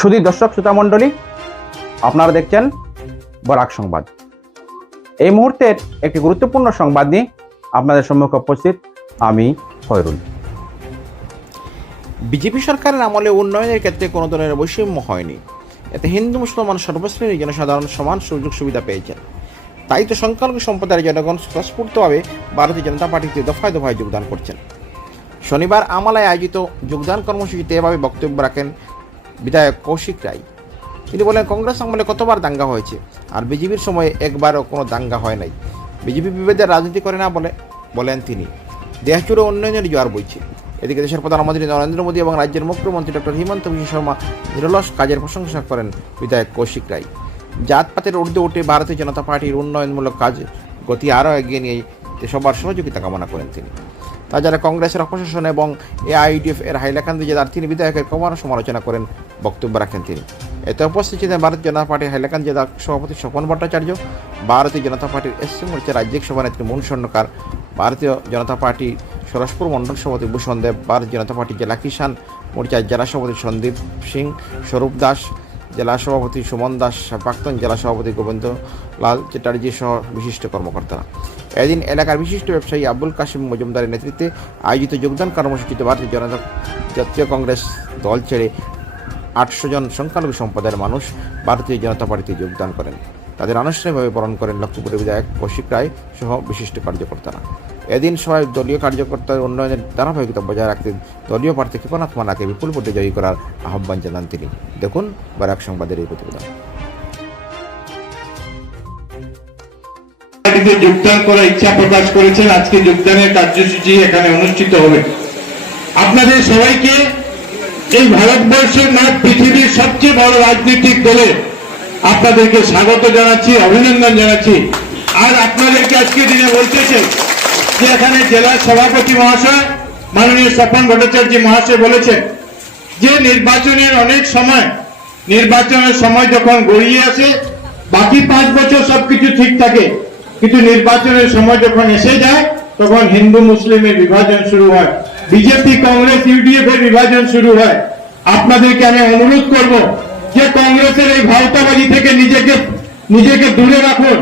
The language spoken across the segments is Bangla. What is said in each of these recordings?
শুধু দর্শক, শ্রোতা মণ্ডলী, আপনারা দেখছেন বরাক সংবাদ। এই মুহূর্তের একটি গুরুত্বপূর্ণ সংবাদ নিয়ে আপনাদের সম্মুখে উপস্থিত আমি ফয়রুল বিজেপি সরকারের আমলে উন্নয়নের ক্ষেত্রে কোনো ধরনের বৈষম্য হয়নি। এতে হিন্দু, মুসলমান, সর্বশ্রেণীর জনসাধারণ সমান সুযোগ সুবিধা পেয়েছেন। তাই তো সংখ্যালঘু সম্প্রদায়ের জনগণ স্বতঃস্ফূর্তভাবে ভারতীয় জনতা পার্টিতে দফায় দফায় যোগদান করছেন। শনিবার আমালায় আয়োজিত যোগদান কর্মসূচিতে এভাবে বক্তব্য রাখেন বিধায়ক কৌশিক রায়। তিনি বলেন, কংগ্রেস আমলে কতবার দাঙ্গা হয়েছে? আর বিজেপির সময়ে একবারও কোনো দাঙ্গা হয় নাই। বিজেপি বিভেদের রাজনীতি করে না বলে বলেন তিনি। দেশ জুড়ে উন্নয়নের জোয়ার বইছে। এদিকে দেশের প্রধানমন্ত্রী নরেন্দ্র মোদী এবং রাজ্যের মুখ্যমন্ত্রী ডক্টর হিমন্ত বিশ্ব শর্মা নিরলস কাজের প্রশংসা করেন বিধায়ক কৌশিক রায়। জাতপাতের ঊর্ধ্বে উঠে ভারতীয় জনতা পার্টির উন্নয়নমূলক কাজ গতি আরও এগিয়ে নিয়ে সবার সহযোগিতা কামনা করেন তিনি। তাছাড়া কংগ্রেসের অপশাসন এবং এআইডিএফ এর হাইলাকান্দি জেলার তিনি বিধায়কের কমানো সমালোচনা করেন, বক্তব্য রাখেন তিনি। এতে উপস্থিত ছিলেন ভারতীয় জনতা পার্টির হাইলাকান্দি জেলার সভাপতি স্বপন ভট্টাচার্য, ভারতীয় জনতা পার্টির এসসি মোর্চার রাজ্যিক সভানেত্রী মন স্বর্ণকার ভারতীয় জনতা পার্টি সরসপুর মণ্ডল সভাপতি ভূষণ দেব, ভারতীয় জনতা পার্টি জেলা কিষাণ মোর্চার জেলা সভাপতি সন্দীপ সিং, স্বরূপ দাস জেলা সভাপতি সুমন দাস, প্রাক্তন জেলা সভাপতি গোবিন্দ লাল চ্যাটার্জি সহ বিশিষ্ট কর্মকর্তারা এদিন এলাকার বিশিষ্ট ব্যবসায়ী আব্দুল কাশিম মজুমদারের নেতৃত্বে আয়োজিত যোগদান কর্মসূচিতে ভারতীয় জনতা জাতীয় কংগ্রেস দল ছেড়ে আটশো জন সংখ্যালঘু সম্প্রদায়ের মানুষ ভারতীয় জনতা পার্টিতে যোগদান করেন। তাদের আনুষ্ঠানিকভাবে বরণ করেন লক্ষ্মীপুরের বিধায়ক কৌশিক রায় সহ বিশিষ্ট কার্যকর্তারা। এদিন সবাই দলীয় কার্যকর্তার উন্নয়নের ধারাবাহিকতা বজায় রাখতে দলীয় প্রার্থী কৃপনাথ মানাকে বিপুল ভোটে জয়ী করার আহ্বান জানান তিনি। দেখুন বারাক সংবাদের এই প্রতিবেদন। যোগদান করার ইচ্ছা প্রকাশ করেছেন, আজকে যোগদানের কার্যসূচি এখানে অনুষ্ঠিত হবে। আপনাদের সবাইকে এই ভারতবর্ষের না পৃথিবীর সবচেয়ে বড় রাজনৈতিক দলে আপনাদেরকে স্বাগত জানাচ্ছি, অভিনন্দন জানাচ্ছি। আর আপনাদেরকে আজকে দিনে বলতেছে যে এখানে জেলা সভাপতি মহাশয় মাননীয় স্বপন ভট্টাচার্য মহাশয় বলেছেন যে নির্বাচনের অনেক সময়, নির্বাচনের সময় যখন গড়িয়ে আসে, বাকি পাঁচ বছর সবকিছু ঠিক থাকে। কিন্তু নির্বাচনের সময় যখন এসে যায়, তখন হিন্দু মুসলিমের বিভাজন শুরু হয়। বিজেপি, কংগ্রেস, ইউডিএফ এর বিভাজন শুরু হয়। আপনাদেরকে আমি অনুরোধ করব যে কংগ্রেসের এই ভাওতাবাজি থেকে নিজেকে নিজেকে দূরে রাখুন।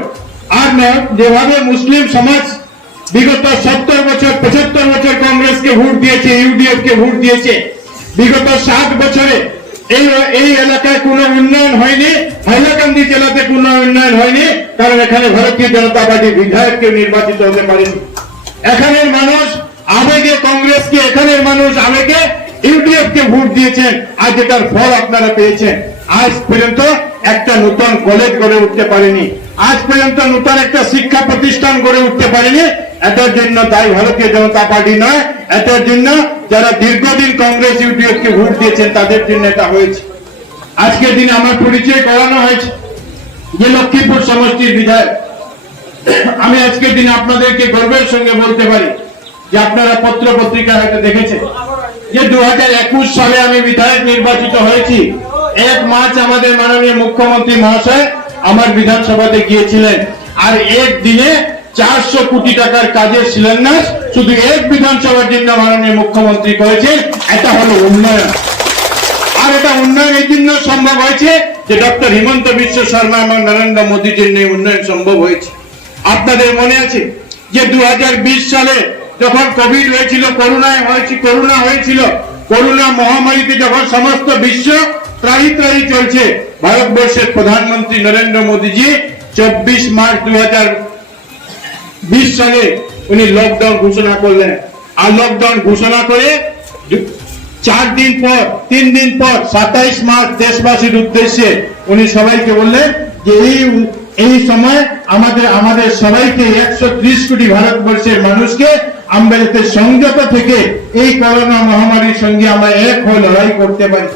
আর যেভাবে মুসলিম সমাজ বিগত সত্তর বছর, পঁচাত্তর বছর কংগ্রেসকে ভোট দিয়েছে ইউডিএফ কে ভোট দিয়েছে। বিগত ষাট বছরে এই এই এলাকায় কোনো উন্নয়ন হয়নি, হাইলাকান্দি জেলাতে কোনো উন্নয়ন হয়নি, কারণ এখানে ভারতীয় জনতা পার্টি বিধায়ককে নির্বাচিত হতে পারেনি। এখানের মানুষ আবেগে, কংগ্রেসকে এখানের মানুষ আবেগে ইউডিএফ কে ভোট দিয়েছেন। আজ এটার ফল আপনারা পেয়েছেন। আজ পর্যন্ত একটা নতুন কলেজ গড়ে উঠতে পারেনি। আজ পর্যন্ত নতুন একটা শিক্ষা প্রতিষ্ঠান গড়ে উঠতে পারেনি। এটার জন্য তাই ভারতীয় জনতা পার্টি নয় এটার জন্য যারা দীর্ঘদিন কংগ্রেস ইউডিএফ কে ভোট দিয়েছেন, তাদের জন্য এটা হয়েছে। আজকের দিনে আমার পরিচয় করানো হয়েছে যে লক্ষ্মীপুর সমষ্টির বিধায়ক। আমি আজকের দিনে আপনাদেরকে গর্বের সঙ্গে বলতে পারি যে আপনারা পত্র পত্রিকা হয়তো দেখেছেন যে দু হাজার একুশ সালে আমি বিধায়ক নির্বাচিত হয়েছি। এক মার্চ আমাদের মাননীয় মুখ্যমন্ত্রী মহাশয় আমার বিধানসভাতে গিয়েছিলেন। আর এক দিনে চারশো কোটি টাকার কাজের শিলান্যাস শুধু এক বিধানসভার জন্য মাননীয় মুখ্যমন্ত্রী করেছে এটা হলো উন্নয়ন। আর এটা উন্নয়ন এই জন্য সম্ভব হয়েছে যে ডক্টর হিমন্ত বিশ্ব শর্মা এবং নরেন্দ্র মোদীর জন্য উন্নয়ন সম্ভব হয়েছে। আপনাদের মনে আছে যে দু হাজার বিশ সালে যখন কোভিড হয়েছিল করোনায় হয়েছে করোনা হয়েছিল করোনা মহামারীতে যখন সমস্ত বিশ্ব ত্রাহি ত্রাহি চলছে, ভারতবর্ষের প্রধানমন্ত্রী নরেন্দ্র মোদীজি চব্বিশ মার্চ দু বিশ সালে উনি লকডাউন ঘোষণা করলেন। আর লকডাউন ঘোষণা করে চার দিন পর, তিন দিন পর, সাতাইশ মার্চ দেশবাসীর উদ্দেশ্যে উনি সবাইকে বললেন যে এই এই সময় আমাদের আমাদের সবাইকে একশো ত্রিশ কোটি ভারতবর্ষের মানুষকে যাতে সংযত থেকে এই করোনা মহামারীর সঙ্গে আমরা এক হয়ে লড়াই করতে পারি।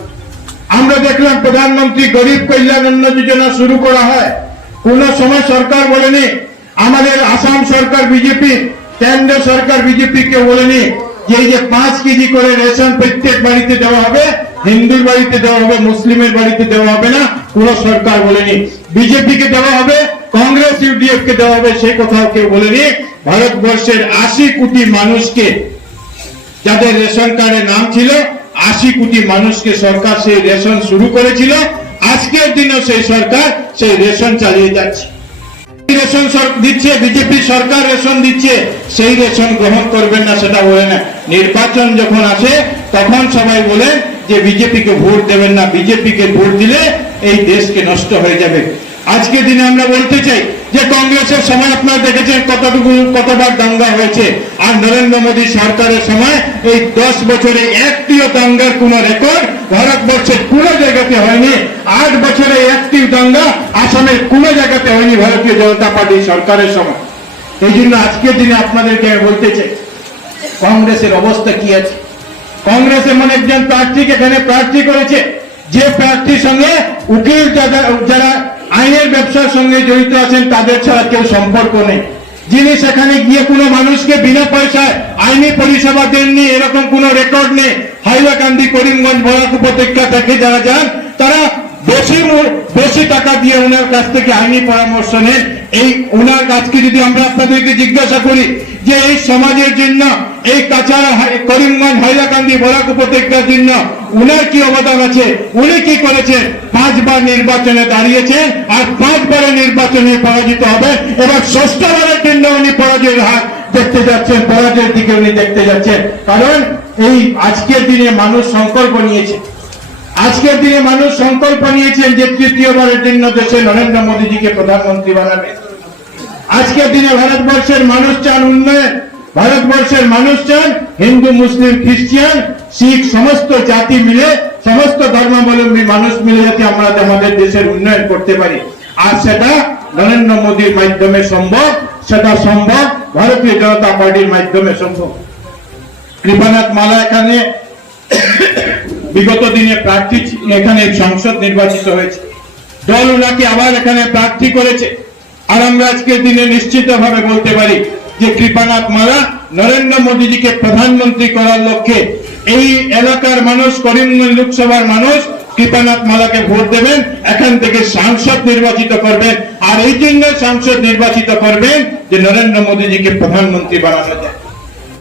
আমরা দেখলাম প্রধানমন্ত্রী গরিব কল্যাণ অন্ন যোজনা শুরু করা হয়। কোন সময় সরকার বলেনি আমাদের আসাম সরকার বিজেপি, কেন্দ্র সরকার বিজেপি কে বলেনি যে এই যে পাঁচ কেজি করে রেশন প্রত্যেক বাড়িতে দেওয়া হবে, হিন্দুর বাড়িতে দেওয়া হবে, মুসলিমের বাড়িতে দেওয়া হবে না কোন সরকার বলেনি। বিজেপি কে দেওয়া হবে, কংগ্রেস ইউডিএফ কে দেওয়া হবে, সেই কথাও কেউ বলেনি। ভারতবর্ষের আশি কোটি মানুষকে যাদের রেশন কার্ডে নাম ছিল, আশি কোটি মানুষকে সরকার সেই রেশন শুরু করেছিল। আজকের দিনেও সেই সরকার সেই রেশন চালিয়ে যাচ্ছে। রেশন দিচ্ছে, বিজেপি সরকার রেশন দিচ্ছে, সেই রেশন গ্রহণ করবেন না সেটা বলে না। নির্বাচন যখন আসে, তখন সবাই বলে যে বিজেপিকে ভোট দেবেন না। বিজেপিকে ভোট দিলে এই দেশকে নষ্ট হয়ে যাবে। আজকে দিনে আমরা বলতে চাই যে কংগ্রেসের সময় আপনারা দেখেছেন কতটুকু, কতবার দাঙ্গা হয়েছে। আর নরেন্দ্র মোদী সরকারের সময় এই দশ বছরে একটিও দাঙ্গার কোন রেকর্ড ভারতবর্ষের কোন জায়গাতে হয়নি। আট বছরে একটি দাঙ্গা আসামের কোন জায়গাতে হয়নি ভারতীয় জনতা পার্টি সরকারের সময়। এই জন্য আজকের দিনে আপনাদেরকে বলতে চাই, কংগ্রেসের অবস্থা কি আছে? কংগ্রেস এমন একজন প্রার্থীকে এখানে প্রার্থী করেছে। যে প্রার্থীর সঙ্গে উকিল যারা আইনের ব্যবসার সঙ্গে জড়িত আছেন, তাদের ছাড়া কেউ সম্পর্ক নেই। যিনি সেখানে গিয়ে কোনো মানুষকে বিনা পয়সায় আইনি পরিষেবা দেননি, এরকম কোনো রেকর্ড নেই। হাইলাকান্দি করিমগঞ্জ, বরাক উপত্যকা থেকে যারা যান, তারা বেশি বেশি টাকা দিয়ে ওনার কাছ থেকে আইনি পরামর্শ নেন। এই ওনার কাছকে যদি আমরা আপনাদেরকে জিজ্ঞাসা করি যে এই সমাজের জন্য, এই কাছাড়া করিমগঞ্জ হাইলাকান্দি বরাক উপত্যকার জন্য উনার কি অবদান আছে? উনি কি করেছেন পাঁচবার নির্বাচনে দাঁড়িয়েছেন আর পাঁচবারে নির্বাচনে পরাজিত হবে এবার ষষ্ঠবারের জন্য উনি পরাজয়ের হাত দেখতে যাচ্ছেন, পরাজয়ের দিকে উনি দেখতে যাচ্ছেন। কারণ এই আজকের দিনে মানুষ সংকল্প নিয়েছে। আজকের দিনে মানুষ সংকল্প নিয়েছেন যে তৃতীয়বারের জন্য দেশে নরেন্দ্র মোদীজিকে প্রধানমন্ত্রী বানাবে। আজকের দিনে ভারতবর্ষের মানুষ চান উন্নয়ন, ভারতবর্ষের মানুষ চান হিন্দু, মুসলিম, খ্রিস্টান, শিখ, সমস্ত জাতি মিলে, সমস্ত ধর্মাবলম্বী মানুষ মিলে যাতে আমরা আমাদের দেশের উন্নয়ন করতে পারি। আর সেটা নরেন্দ্র মোদীর মাধ্যমে সম্ভব, সেটা সম্ভব, ভারতীয় জনতা পার্টির মাধ্যমে সম্ভব। কৃপানাথ মালা এখানে বিগত দিনে প্রার্থী, এখানে সংসদ নির্বাচিত হয়েছে। দল ওনাকে আবার এখানে প্রার্থী করেছে। আর আমরা আজকের দিনে নিশ্চিত ভাবে বলতে পারি যে কৃপানাথ মালা নরেন্দ্র মোদীজিকে প্রধানমন্ত্রী করার লক্ষ্যে এই এলাকার মানুষ, করিমগঞ্জ লোকসভার মানুষ কৃপানাথ মালাকে ভোট দেবেন, এখান থেকে সাংসদ নির্বাচিত করবেন। আর এই জন্য সাংসদ নির্বাচিত করবেন যে নরেন্দ্র মোদীজিকে প্রধানমন্ত্রী বানানো যায়।